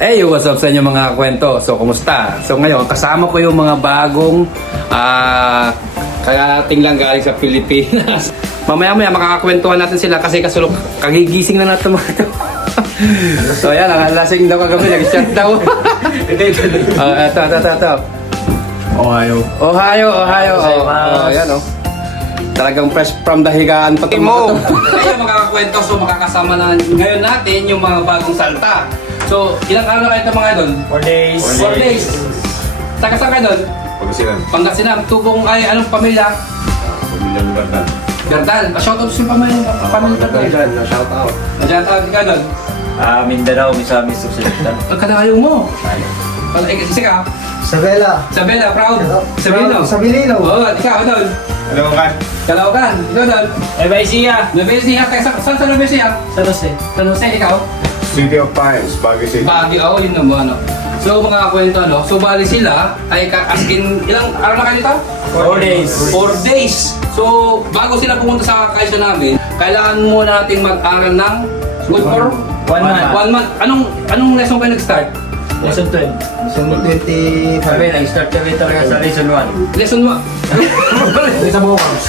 Hey, what's up sa inyo mga kwento? So, kumusta? So, ngayon, kasama ko yung mga bagong karating lang galing sa Pilipinas. Mamaya-maya, makakakwentuhan natin sila kasi kasulok, kagigising na natin mga ito. So, yan, lasing daw kagabi, nag-chat daw. Ito. Ohio. Yan, oh. Talagang fresh from the higaan pati mo. Ngayon, makakakwento. So, makakasama na ngayon natin yung mga bagong salta. So, ilang araw na kayo ito mga idol? 4 days. 4 days. Saan kayo doon? Pangasinan. Pangasinan. Tubong ay anong pamilya? Pamilyang Gardal. Gardal. Pa-shoutout sa pamilya. Pamilya. Shoutout. Na-shoutout ka doon? Mindanao, Misamis, Occidental. Ang kadalayo mo. Kasi ka? Sabela. Sabela, proud. Sabino. Sabilino. Oo, ikaw doon. Hello, Kan. Caloocan. Ikaw doon. Ebaisia. Nubesia. Saan sa Nubesia? San Jose. San Jose, ikaw? City of Pines, Baguio City. Baguio, yun naman, ano. So, mga kwento, no? So, bali sila ay askin, ilang araw na kayo dito? 4 days. 4 days. So, bago sila pumunta sa kaisa namin, kailangan muna nating mag-aral ng good for 1 month. 1 month. Anong lesson kayo nag-start? Lesson 12. Isang 25. Sabi, nag-start kami talaga sa lesson 1. Lesson 1. Sa Bukams.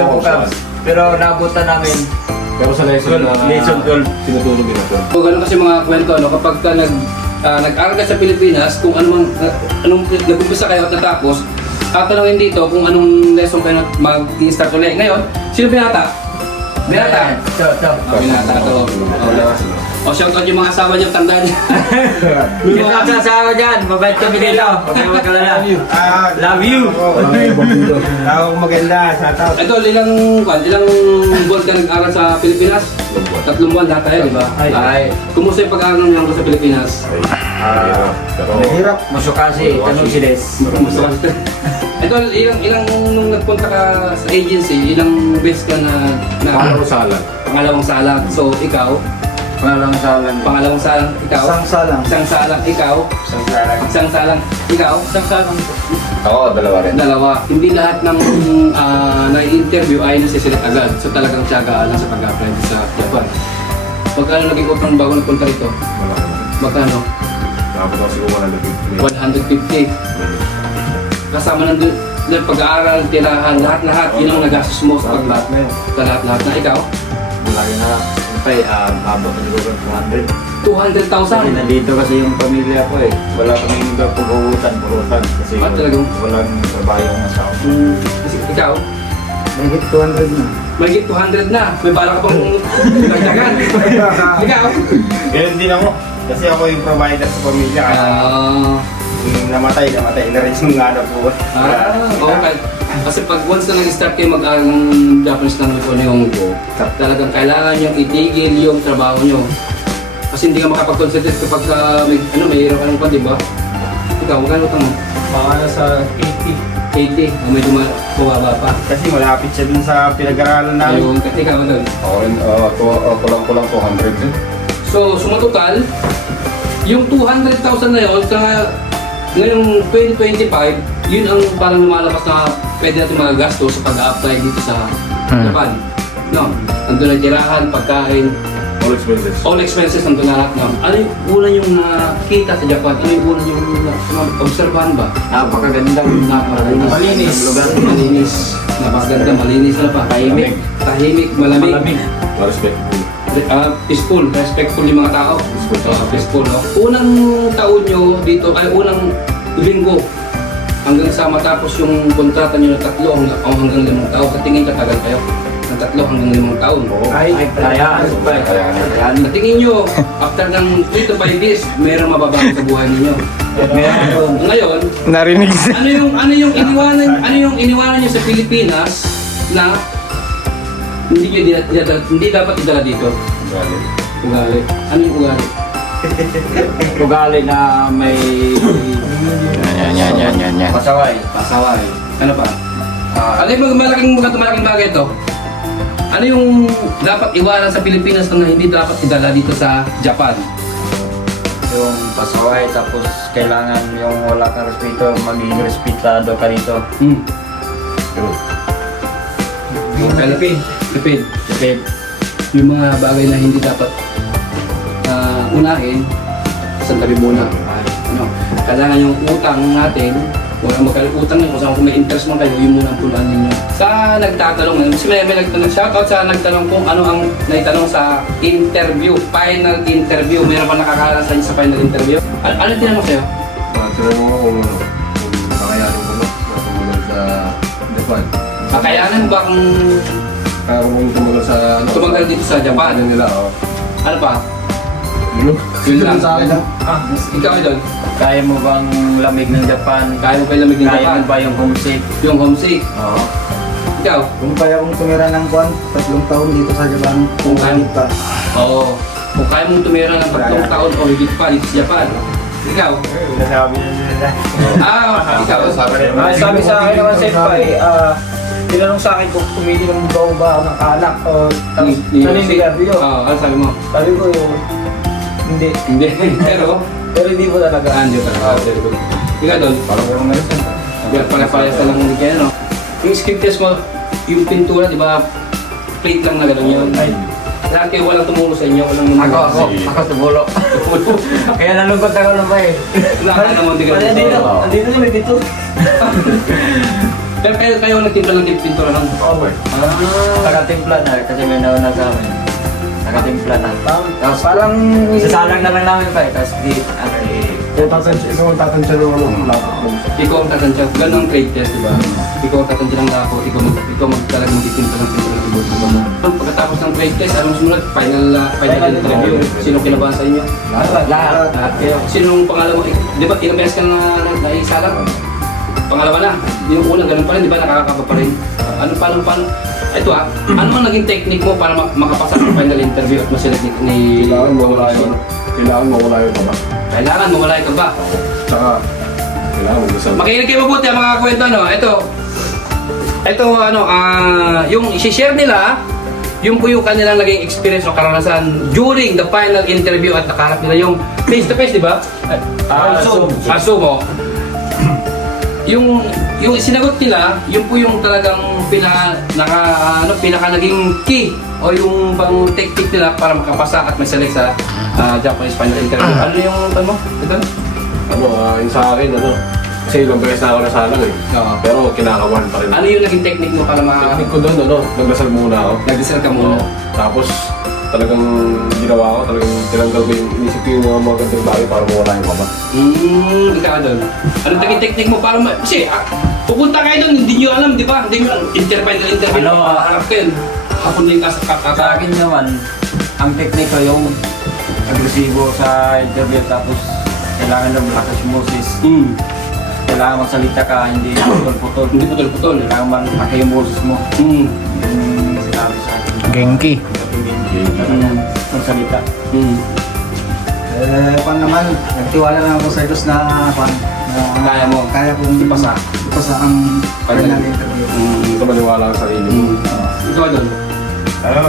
Sa Bukams. Pero nabutan namin Pero sa lesson lesson 12. sinutulog nila ito. So, ganun kasi mga kwento, no? Kapag ka nag-aral ka sa Pilipinas, kung anong nag-umpisa kayo at natapos, tatanungin dito kung anong lesson kayo mag-start ulit. Ngayon, sino binata? Binata? Ito. Binata to. O, shoutout yung mga asawa niyo, tandaan niyo. Ito ang sasawa dyan. Mabait kami dito. Huwag kayo magkalala. Love you. Tawag maganda. Shoutout. Ito, ilang buwan ka nag-aral sa Pilipinas? 3 buwan lahat tayo, di ba? Ay. Kumusta yung pag-aaral niyo sa Pilipinas? Pero Mahirap. Masukasi. Tanong si Des. Kumusta? Ito, ilang nung nagpunta ka sa agency, ilang beses ka na Salan. pangalawang salang. So, ikaw, Pangalawang salang. pangalawang salang, ikaw, Sangsalang. isang salang, ikaw, isang salang, ikaw, isang salang, Oo, dalawa rin. dalawa. Hindi lahat ng na-interview ay nasiselect agad. So talagang tiyagaan lang sa pag-apply sa Japan. Magkano naging utang bago nagpunta rito? Malaki. Magkano? Dapat ako siguro 150. 150. Kasama nandun, pag-aaral, tirahan, lahat-lahat, yun ang nagastos mo sa pag-apply. Sa lahat-lahat na ikaw, Malaki na. Siyempre, abot na siguro 200. 200,000. Nandito kasi yung pamilya ko eh. Wala kaming pag-uutan. Kasi Talagang? walang trabaho yung asawa. Kasi ikaw, Mahigit 200 na. may 200 na. May bala ka pang dagdagan. Ikaw? Ganun din ako. Kasi ako yung provider sa pamilya. Yung namatay na rin yung nga po. Okay. Kasi pag once na nag-start kayo mag-aaral ng Japanese language o Nihongo, talagang kailangan yung itigil yung trabaho nyo. Kasi hindi ka makapag-concentrate kapag may hirap ka ng pa, di ba? Ikaw, magkano utang mo? Baka sa 80. 80. O medyo bumaba pa. Kasi malapit siya dun sa pinag-aralan namin. Ayun, ikaw doon. Ako rin, kulang 200 din. So, sumatotal, yung 200,000 na yun, ngayong 2025, yun ang parang lumalabas na pwede natin magagastos sa pag-apply dito sa Japan. No? Nandun ang tirahan, pagkain, All expenses. all expenses nandun lahat. No? Ano yung una yung nakita sa Japan? Ano yung una yung obserbahan ba? Napakagandang Malinis. Malinis. Napakaganda, malinis na pa. Tahimik. Tahimik, malamig. Respectful. Peaceful, respectful yung mga tao. Peaceful, no? Unang taon nyo dito, ay unang linggo, hanggang sa matapos yung kontrata nyo na 3 hanggang 5 taon. Sa tingin ka tagal kayo? Ng 3 hanggang 5 taon. Ay, kaya. Sa tingin nyo, after ng 3 to 5 years, mayroong mababago sa buhay ninyo. Ngayon, Narinig ano yung iniwanan nyo sa Pilipinas na hindi dapat idala dito? Ugali. Ano yung ugali? Ugali na may Yan. pasaway. Pasaway. Ano pa? Ano yung malaking bagay ito? Ano yung dapat iwanan sa Pilipinas na hindi dapat idala dito sa Japan? Yung pasaway, tapos kailangan yung wala kang respeto, maging respetado ka dito. Tipid. Yung mga bagay na hindi dapat unahin isang tabi muna. Ano, kailangan yung utang natin, huwag kang magkautang nyo, kung saan kung may interest man kayo, yun muna ang punuan ninyo. Sa nagtatanong, kasi may nagtanong, shoutout sa nagtanong kung ano ang naitanong sa interview, final interview. Meron ba nakakala sa inyo sa final interview? Ano tinanong sa'yo? Tinanong mo kung kakayanin ko na tumulong sa Japan. Kakayanan mo ba kung Kaya kung tumulong sa tumagal dito sa Japan? Ano nila, Ano pa? Yun lang. sa akin. Ikaw doon, Kaya mo bang lamig ng Japan? kaya mo kayo lamig ng Kaya Japan? mo ba yung homesick? Yung homesick? Oo. Ikaw? Kung kaya kong tumira ng 3 taon dito sa Japan, kung Kung kahit pa. Oo. Kung kaya mong tumira ng 3 taon o higit pa dito sa Japan. Ikaw? Nasabi na nila. Ikaw? Sabi sa akin naman senpai, tinanong sa akin kung pumili ng ba ng alak o tapos naninigarilyo. Oo, ano sabi mo? Sabi ko, hindi. Hindi. Pero, Pero hindi mo talaga. andyo ka. Very good. Ikaw doon? Parang walang ngayon. Pala-pala sa lang hindi kaya, no? Yung script test mo, yung pintura, di ba? Plate lang na gano'n yun. Lahat kayo walang tumulong sa inyo, walang Ako tumulo. Kaya nalungkot ako lang ba eh. Lahat naman, di ka Pati andito, Oo. andito na may pito. Pero kayo nagtimpla ng pintura nun? Oo. Nakatimpla na kasi may nauna sa amin. Nakatimpla na. Tapos Parang sasalang na lang namin pa eh. Tapos di, Ikaw ang tatansya ng laptop mo. Ikaw ang tatansya. Ganun ang trade test, di ba? Ikaw ang tatansya ng lako, ikaw talagang magtitimpa ng pintura ng ibu. Pagkatapos ng trade test, anong sumunod? Final interview. Sino kinabahan sa inyo? lahat. Lahat kayo. Sinong pangalawa? Di ba, ilang beses ka na naisalang? Pangalawa na. Yung una, ganun pa rin, di ba? Nakakaba pa rin. Paano? Ito ano ang naging technique mo para makapasa sa final interview at maselect ni Kailangan mawala yung baba. Kailangan mawala ka ba? Tsaka, kailangan magdasal. Makinig kayo mabuti ang mga kwento, no? Ito, yung isi-share nila, yung po yung kanilang naging experience o karanasan during the final interview at nakaharap nila yung face-to-face, di ba? Zoom, oh. Yung sinagot nila, yun po yung talagang pinaka naging key o yung pang technique nila para makapasa at may select sa Japanese final interview. Ano yung mo? Ito? Yung sa akin, kasi ilang beses na ako nasalang eh. Oo. Pero kinakawan pa rin. Ano yung naging technique mo para Technique ko doon, nagdasal muna ako. nagdasal ka muna? Tapos, talagang ginawa ko, talagang tinanggal ko yung inisip ko yung mga magandang bagay para mawala yung baba. Ikaw doon. Anong naging technique mo para kasi pupunta kayo doon, hindi nyo alam, di ba? Hindi nyo final interview, harap kayo. Hapon din ka Sa akin naman, ang teknik ko yung agresibo sa interview tapos kailangan lang malakas yung boses. Kailangan magsalita ka, hindi putol-putol. Hindi putol-putol. Kailangan malaki yung boses mo. Mm. Yung sinabi sa akin. Genki. Magsalita. Pan naman, nagtiwala lang ako sa Diyos na Kaya mo. Kaya kong Ipasa. ang final interview. Ito maniwala ka sa sarili mo. Ikaw doon.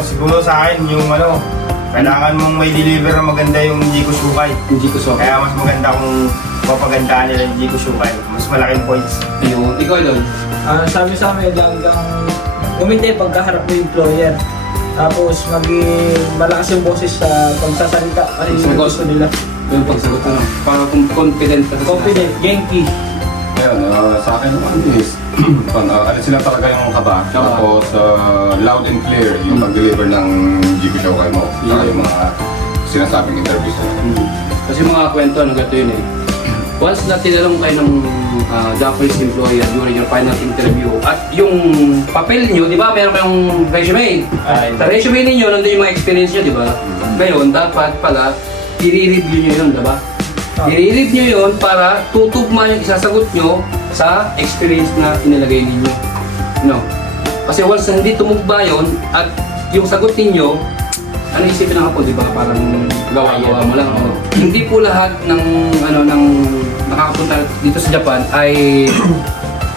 Siguro sa akin, kailangan mong may deliver na maganda yung hindi ko sukay. Hindi ko so. Kaya mas maganda kung papagandaan nila yung hindi ko sukay. Mas malaking points. Ayun. Ikaw doon. Sabi sa amin, hanggang umintay pagkaharap ng employer. Tapos maging malakas yung boses sa pagsasalita. Ano yung Sagot. gusto nila? Yung pagsagot para kung confident ka sa Confident, Genki. Ayun, sa akin naman is, alisin lang talaga yung kaba. Tapos, loud and clear yung pag-deliver ng GP show kayo mo. Saka yung mga sinasabing interviews. Kasi mga kwento, ganito yun eh. Once na tinanong kayo ng Japanese employer during your final interview at yung papel nyo, di ba, meron kayong resume. Sa resume ninyo, nandun yung mga experience nyo, di ba? Ngayon, dapat pala, i-review nyo yun, di ba? I-review nyo yun para tutugma yung isasagot nyo sa experience na inilagay ninyo. No? Kasi once na hindi tumugba yun at yung sagot ninyo, ano isipin ng hapon, di ba? Parang gawa-gawa mo lang. Ano? Hindi po lahat ng nakakapunta dito sa Japan ay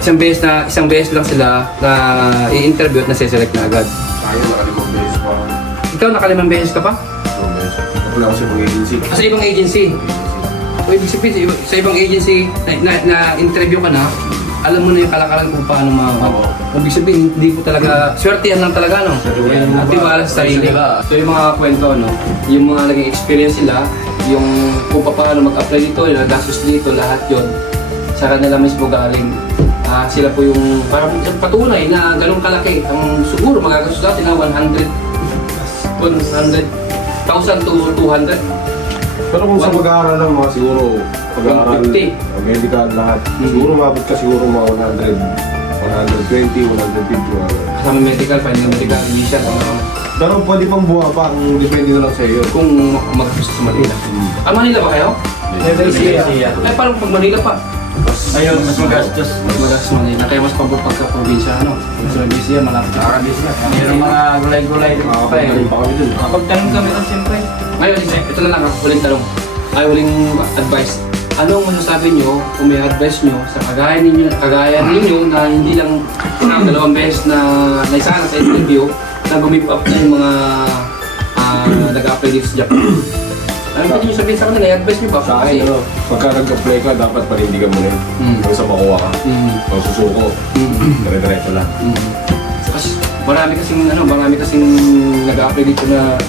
isang beses lang sila na i-interview at nase-select na agad. Tayo, nakalimang beses pa. Ikaw nakalimang beses ka pa? Limang beses. Wala ko sa ibang agency. Sa ibang agency? O ibig sabihin, sa ibang agency na interview ka na, alam mo na yung kalakalan kung paano ibig sabihin, hindi po talaga, swertihan lang talaga, no? At tiwala sa sarili. So yung mga kwento, no? Yung mga naging experience nila, yung kung paano mag-apply dito, yung gastos dito, lahat yon sa kanila mismo galing. Sila po yung parang patunay na ganun kalaki. Ang siguro magagastos natin na 100,000 to 200. Pero kung sa mag-aaral lang mga siguro, pag-aaral, 150. medical, lahat, siguro mabot ka siguro mga 100, 120, 150. Kasama medical, final medical, initial. Pero pwede pang buha pa, kung depende na lang sa iyo. Kung magagastos sa Manila. Manila ba kayo? Eh, parang pag Manila pa. Ayun, mas magastos. Mas magastos Manila. Kaya mas pabor pagka probinsya, ano? Sa Probinsya, malapit sa probinsya. Mayroong mga gulay-gulay din pa eh. Pa kami dun. Pagtanong kami lang siyempre. Ngayon, ito na lang, huling tanong. Huling advice. Anong masasabi nyo kung may advice nyo sa kagaya ninyo na hindi lang dalawang beses na naisana sa interview na gumip up na yung mga nag-apply dito sa Japan? Ano pwede nyo sabihin sa kanila? I-advise nyo ba? Sa akin, pagka nag-apply ka, dapat panindigan mo rin. Hanggang sa makuha ka. Kung susuko, dire-diretso lang. Kasi marami kasing nag-apply dito na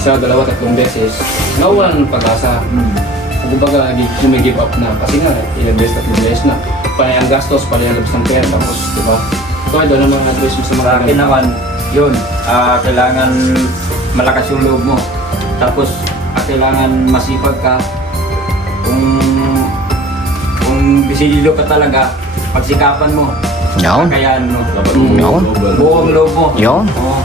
sa 2-3 beses, nawawalan ng pag-asa. Kumbaga, may give up na kasi nga, ilang beses na. Panay ang gastos, panay ang labas ng pera, tapos, di ba? So, doon naman advice mo sa mga Sa akin naman, yun, kailangan malakas yung loob mo. Tapos, kailangan masipag ka. Kung bisililo ka talaga, pagsikapan mo, Yun. kakayahan mo. Dapat Yun. Buong loob mo. Yun. Oo.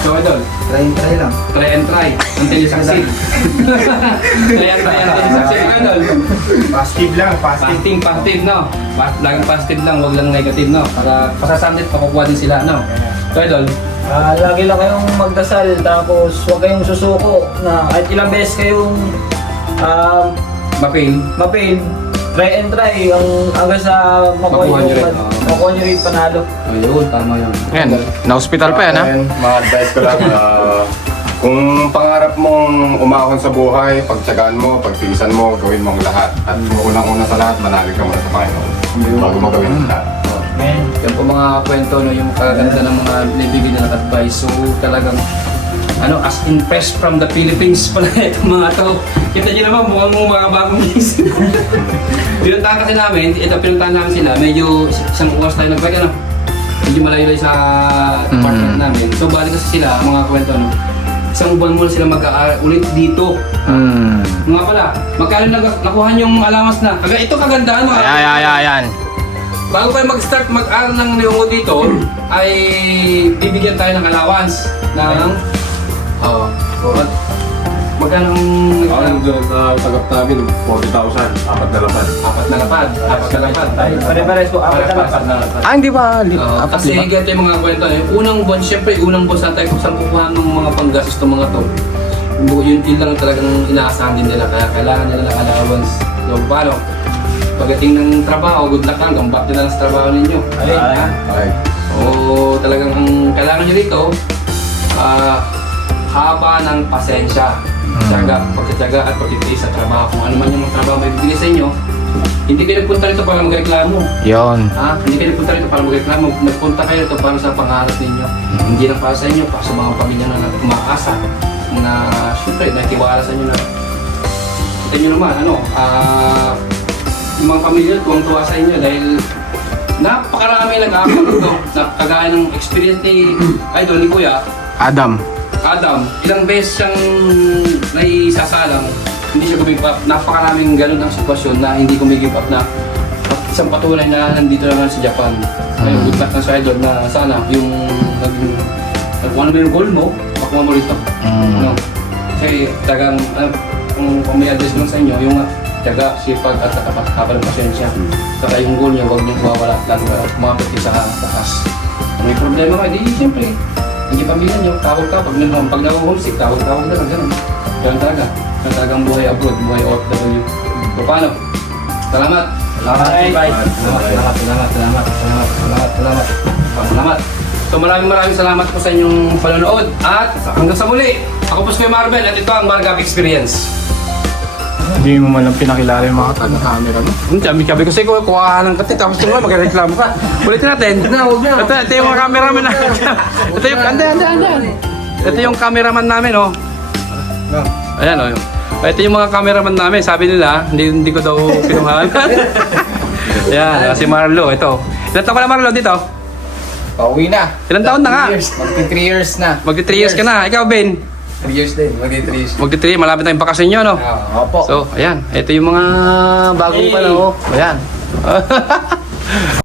So, idol, Try lang. try and try until you succeed. Try and try until you succeed, idol. Positive lang, positive. Positive, no? Laging positive lang, wag lang negative, no? Para pasasandit, pakukuha din sila, no? So, idol, Lagi lang kayong magdasal, tapos huwag kayong susuko na kahit ilang beses kayong ma-fail. ma-fail, try and try hanggang sa Makuha nyo rin. makuha nyo rin panalo. Ayun, tama yun. Yan, na-hospital pa yan ha? Mga advice ko lang na kung pangarap mong umahon sa buhay, pagtsagaan mo, pagtiisan mo, gawin mo ang lahat. At unang-una sa lahat, manalig ka muna sa Panginoon bago mo gawin ang lahat. Yan po mga kwento, no, yung kaganda ng mga nabibigyan ng advice. So talagang, as in fresh from the Philippines pala itong mga to. Kita nyo naman, mukhang mga bagong isip. Pinuntahan kasi namin, pinuntahan namin sila, medyo isang oras tayo nagbike, medyo malayo sa apartment namin. So balik kasi sila, mga kwento, no, isang buwan muna sila mag-aaral ulit dito. Mga pala, magkano nakuha yung allowance na? Ito kagandaan mga. Ayan. Bago tayo mag-start mag-aral ng Neongo dito, ay bibigyan tayo ng allowance ng... magkano ang... Tagap namin, 40,000, 4 na lapad. 4 na lapad. Pare-pares po, apat na lapad. Hindi ba? Kasi ganito yung mga kwento. Unang buwan, syempre, unang buwan saan tayo kung saan kukuha ng mga panggastos ng mga to. Yun lang talagang inaasahan din nila. Kaya kailangan nila ng allowance. So, paano? Pagdating ng trabaho, good luck lang. Gambak din na lang sa trabaho ninyo. Okay. O talagang ang kailangan nyo rito, haba ng pasensya, pagtitiyaga at pagtitiis sa trabaho. Kung ano man yung trabaho may bibigay sa inyo, hindi kayo nagpunta rito para magreklamo. Yun. Hindi kayo nagpunta rito para magreklamo. Nagpunta kayo rito para sa pangarap ninyo. Hindi lang para sa inyo, para sa mga pamilya na umaasa na syempre nakiwala sa inyo na kita nyo naman, yung mga pamilya tuwang-tuwa sa inyo dahil napakarami nag-aaral dito. Kagaya ng experience ni Idol, ni Kuya Adam. ilang beses siyang naisasalang, hindi siya gumig up. Napakaraming ganun ang sitwasyon na hindi gumig up na isang patunay na nandito naman sa Japan. Ngayon, good luck na sa Idol na sana yung kung ano ba yung goal mo, makuha mo rito. No? Kasi tagang, kung may address lang sa inyo, yung tiyaga, sipag at kapal ng pasensya. Saka yung goal niya, huwag niyong mawawala, lalo na kumapit kayo sa taas. Kung may problema kayo, di siyempre, hindi pamilya niyo, tawag-tawag. Pag na-homesick, tawag-tawag na lang, ganun. Ganun talaga. Ganun talagang buhay abroad, buhay OFW. So paano? Salamat! Salamat! So maraming salamat po sa inyong panonood at hanggang sa muli. Ako po si Kuya Marvel at ito ang Margap Experience. Hindi mo man lang pinakilala yung mga taga-camera mo. Sabi ko sa'yo, kuha ng katit, tapos ito nga, magreklamo ka. Ulitin natin. Huwag na. Ito yung mga cameraman namin. Ito yung cameraman namin, oh. Ayan, oh. Ito yung mga cameraman namin. Sabi nila, hindi ko daw kinuhaan. Yan, si Marlo. Ito. Ilan taon ka na, Marlo, dito? Pauwi na. Ilan taon na nga? Magti 3 years na. Magti 3 years ka na. Ikaw, Ben? 3 years din. Magti 3 years. Magti 3, malapit na yung bakasyon nyo, no? Opo. So, ayan. Ito yung mga bagong pa, no? Ayan.